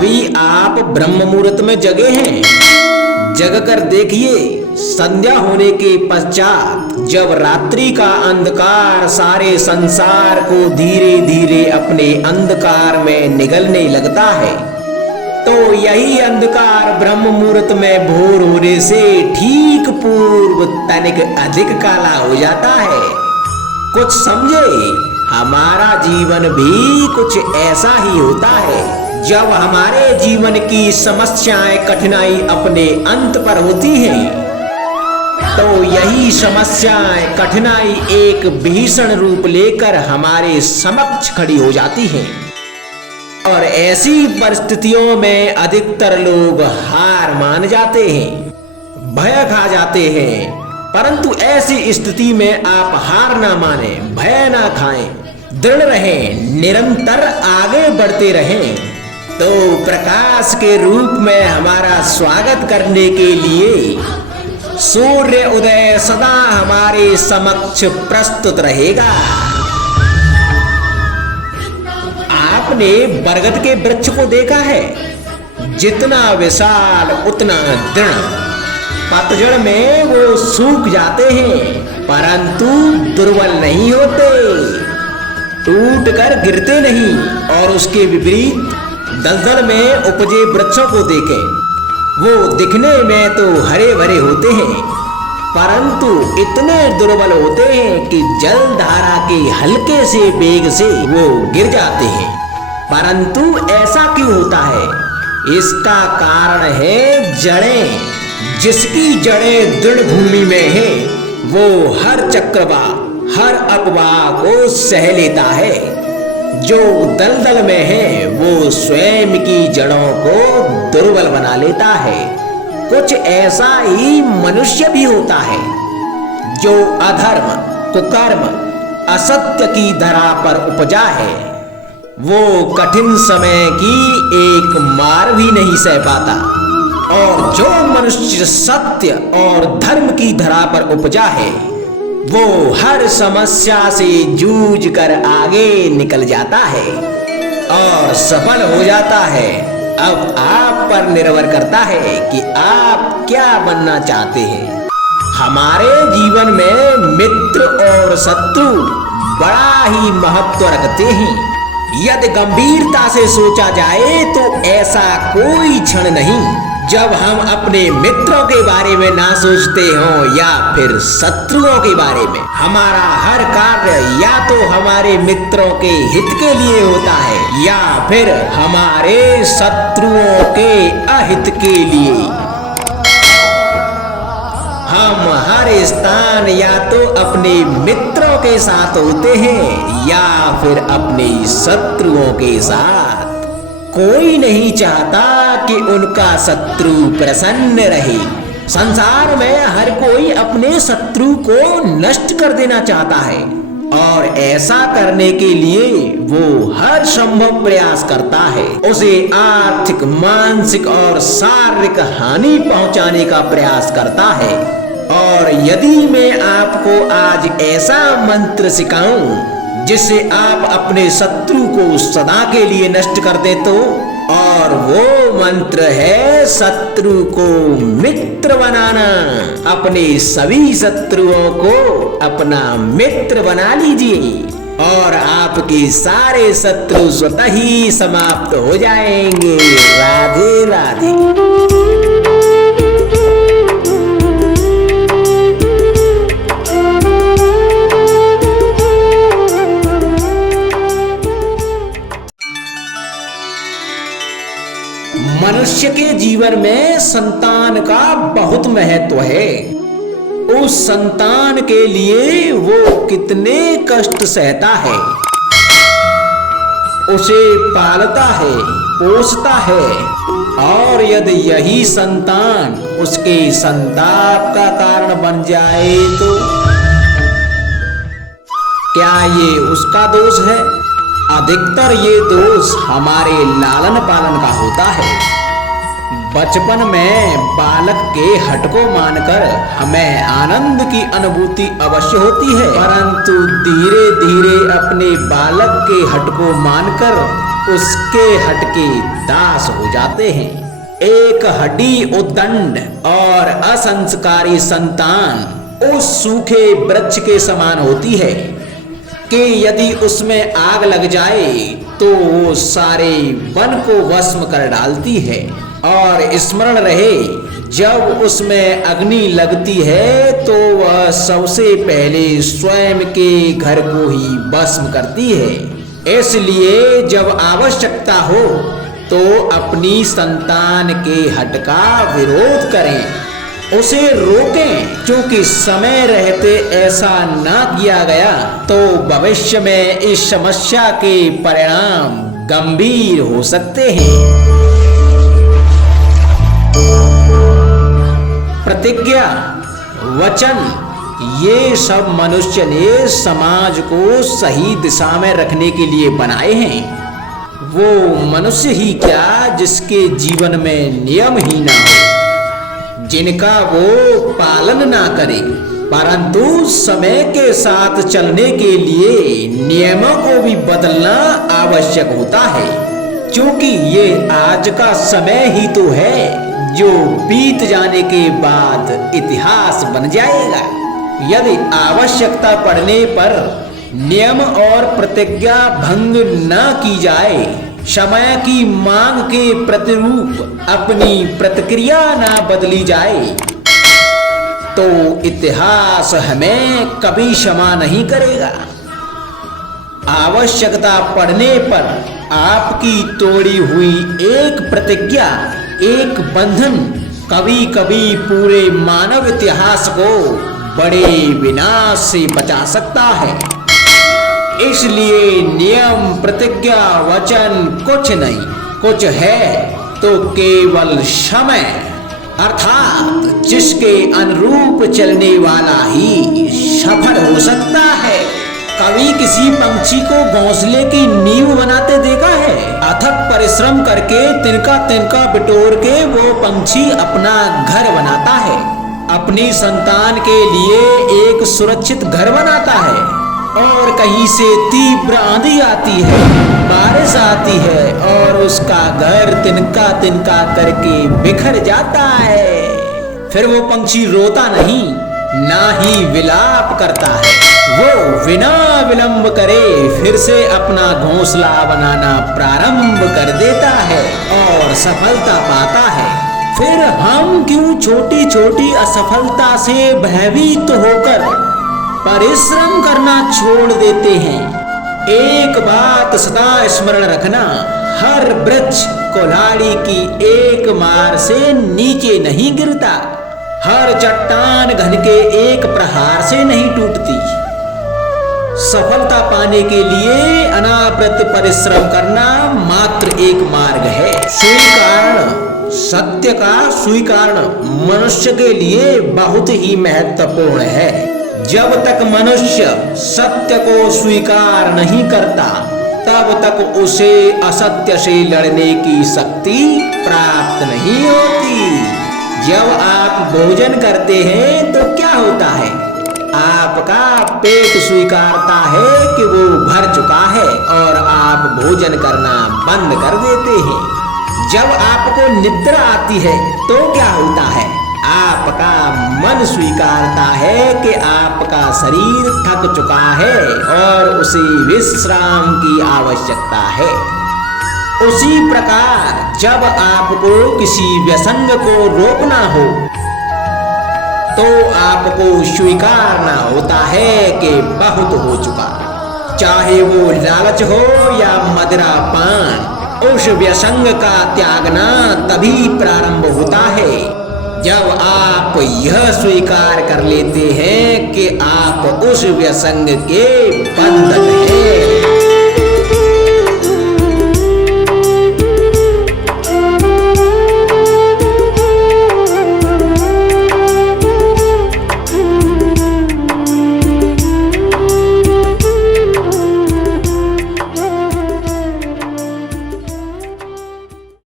अभी आप ब्रह्म मुहूर्त में जगे हैं। जग कर देखिए, संध्या होने के पश्चात जब रात्रि का अंधकार सारे संसार को धीरे धीरे अपने अंधकार में निगलने लगता है, तो यही अंधकार ब्रह्म मुहूर्त में भोर होने से ठीक पूर्व तनिक अधिक काला हो जाता है। कुछ समझे, हमारा जीवन भी कुछ ऐसा ही होता है। जब हमारे जीवन की समस्याएं कठिनाई अपने अंत पर होती हैं, तो यही समस्याएं कठिनाई एक भीषण रूप लेकर हमारे समक्ष खड़ी हो जाती हैं। और ऐसी परिस्थितियों में अधिकतर लोग हार मान जाते हैं, भय खा जाते हैं। परंतु ऐसी स्थिति में आप हार ना माने, भय ना खाएं, दृढ़ रहें, निरंतर आगे बढ़ते रहें। तो प्रकाश के रूप में हमारा स्वागत करने के लिए सूर्य उदय सदा हमारे समक्ष प्रस्तुत रहेगा। आपने बरगद के वृक्ष को देखा है, जितना विशाल उतना दृढ़। पतझड़ में वो सूख जाते हैं, परंतु दुर्बल नहीं होते, टूटकर गिरते नहीं। और उसके विपरीत दलदल में उपजे वृक्षों को देखें, वो दिखने में तो हरे भरे होते हैं, परंतु इतने दुर्बल होते हैं कि जल धारा के हल्के से वेग से वो गिर जाते हैं। परंतु ऐसा क्यों होता है? इसका कारण है जड़ें। जिसकी जड़ें दृढ़ भूमि में है, वो हर चक्रवात, हर अफवाह को सह लेता है। जो दलदल में है, वो स्वयं की जड़ों को दुर्बल बना लेता है। कुछ ऐसा ही मनुष्य भी होता है, जो अधर्म, कुकर्म, असत्य की धरा पर उपजा है। वो कठिन समय की एक मार भी नहीं सह पाता। और जो मनुष्य सत्य और धर्म की धरा पर उपजा है, वो हर समस्या से जूझ कर आगे निकल जाता है और सफल हो जाता है। अब आप पर निर्भर करता है कि आप क्या बनना चाहते हैं। हमारे जीवन में मित्र और शत्रु बड़ा ही महत्व रखते हैं। यदि गंभीरता से सोचा जाए तो ऐसा कोई क्षण नहीं जब हम अपने मित्रों के बारे में ना सोचते हों या फिर शत्रुओं के बारे में। हमारा हर कार्य या तो हमारे मित्रों के हित के लिए होता है या फिर हमारे शत्रुओं के अहित के लिए। हम हर स्थान या तो अपने मित्रों के साथ होते हैं या फिर अपने शत्रुओं के साथ। कोई नहीं चाहता कि उनका शत्रु प्रसन्न रहे। संसार में हर कोई अपने शत्रु को नष्ट कर देना चाहता है, और ऐसा करने के लिए वो हर संभव प्रयास करता है। उसे आर्थिक, मानसिक और शारीरिक हानि पहुंचाने का प्रयास करता है। और यदि मैं आपको आज ऐसा मंत्र सिखाऊं जिससे आप अपने शत्रु को सदा के लिए नष्ट कर दे तो, और वो मंत्र है शत्रु को मित्र बनाना। अपने सभी शत्रुओं को अपना मित्र बना लीजिए और आपके सारे शत्रु स्वतः ही समाप्त हो जाएंगे। राधे राधे। मनुष्य के जीवन में संतान का बहुत महत्व है। उस संतान के लिए वो कितने कष्ट सहता है, उसे पालता है, पोसता है, और यदि यही संतान उसके संताप का कारण बन जाए तो क्या ये उसका दोष है? अधिकतर ये दोष हमारे लालन पालन का होता है। बचपन में बालक के हठ को मानकर हमें आनंद की अनुभूति अवश्य होती है, परंतु धीरे धीरे अपने बालक के हठ को मानकर उसके हट के दास हो जाते हैं। एक हड्डी उद्दंड और असंस्कारी संतान उस सूखे वृक्ष के समान होती है कि यदि उसमें आग लग जाए तो वो सारे वन को भस्म कर डालती है। और स्मरण रहे, जब उसमें अग्नि लगती है तो वह सबसे पहले स्वयं के घर को ही भस्म करती है। इसलिए जब आवश्यकता हो तो अपनी संतान के हट का विरोध करें, उसे रोकें, क्योंकि समय रहते ऐसा ना किया गया तो भविष्य में इस समस्या के परिणाम गंभीर हो सकते हैं। प्रतिज्ञा, वचन, ये सब मनुष्य ने समाज को सही दिशा में रखने के लिए बनाए हैं। वो मनुष्य ही क्या जिसके जीवन में नियम ही ना हो, जिनका वो पालन ना करे, परंतु समय के साथ चलने के लिए नियमों को भी बदलना आवश्यक होता है, क्योंकि ये आज का समय ही तो है जो बीत जाने के बाद इतिहास बन जाएगा। यदि आवश्यकता पड़ने पर नियम और प्रतिज्ञा भंग न की जाए, समय की मांग के प्रतिरूप अपनी प्रतिक्रिया न बदली जाए, तो इतिहास हमें कभी क्षमा नहीं करेगा। आवश्यकता पड़ने पर आपकी तोड़ी हुई एक प्रतिज्ञा, एक बंधन कभी कभी पूरे मानव इतिहास को बड़े विनाश से बचा सकता है। इसलिए नियम, प्रतिज्ञा, वचन कुछ नहीं, कुछ है तो केवल समय, अर्थात जिसके अनुरूप चलने वाला ही सफल हो सकता है। कभी किसी पंछी को घोंसले की नींव बनाते देखा है? अथक परिश्रम करके तिनका तिनका बिटोर के वो पंछी अपना घर बनाता है, अपनी संतान के लिए एक सुरक्षित घर बनाता है। और कहीं से तीव्र आंधी आती है, बारिश आती है और उसका घर तिनका तिनका करके बिखर जाता है। फिर वो पंछी रोता नहीं, ना ही विलाप करता है, वो बिना विलंब करे फिर से अपना घोंसला बनाना प्रारंभ कर देता है और सफलता पाता है। फिर हम क्यों छोटी छोटी असफलता से भयभीत होकर परिश्रम करना छोड़ देते हैं? एक बात सदा स्मरण रखना, हर वृक्ष कुल्हाड़ी की एक मार से नीचे नहीं गिरता, हर चट्टान घन के एक प्रहार से नहीं टूटती। सफलता पाने के लिए अनावृत परिश्रम करना मात्र एक मार्ग है। स्वीकरण, सत्य का स्वीकरण मनुष्य के लिए बहुत ही महत्वपूर्ण है। जब तक मनुष्य सत्य को स्वीकार नहीं करता, तब तक उसे असत्य से लड़ने की शक्ति प्राप्त नहीं होती। जब आप भोजन करते हैं तो क्या होता है? आपका पेट स्वीकारता है कि वो भर चुका है और आप भोजन करना बंद कर देते हैं। जब आपको निद्रा आती है तो क्या होता है? आपका मन स्वीकारता है कि आपका शरीर थक चुका है और उसे विश्राम की आवश्यकता है। उसी प्रकार जब आपको किसी व्यसंग को रोकना हो तो आपको स्वीकारना होता है कि बहुत हो चुका। चाहे वो लालच हो या मदिरा पान, उस व्यसंग का त्यागना तभी प्रारंभ होता है जब आप यह स्वीकार कर लेते हैं कि आप उस व्यसंग के बंधन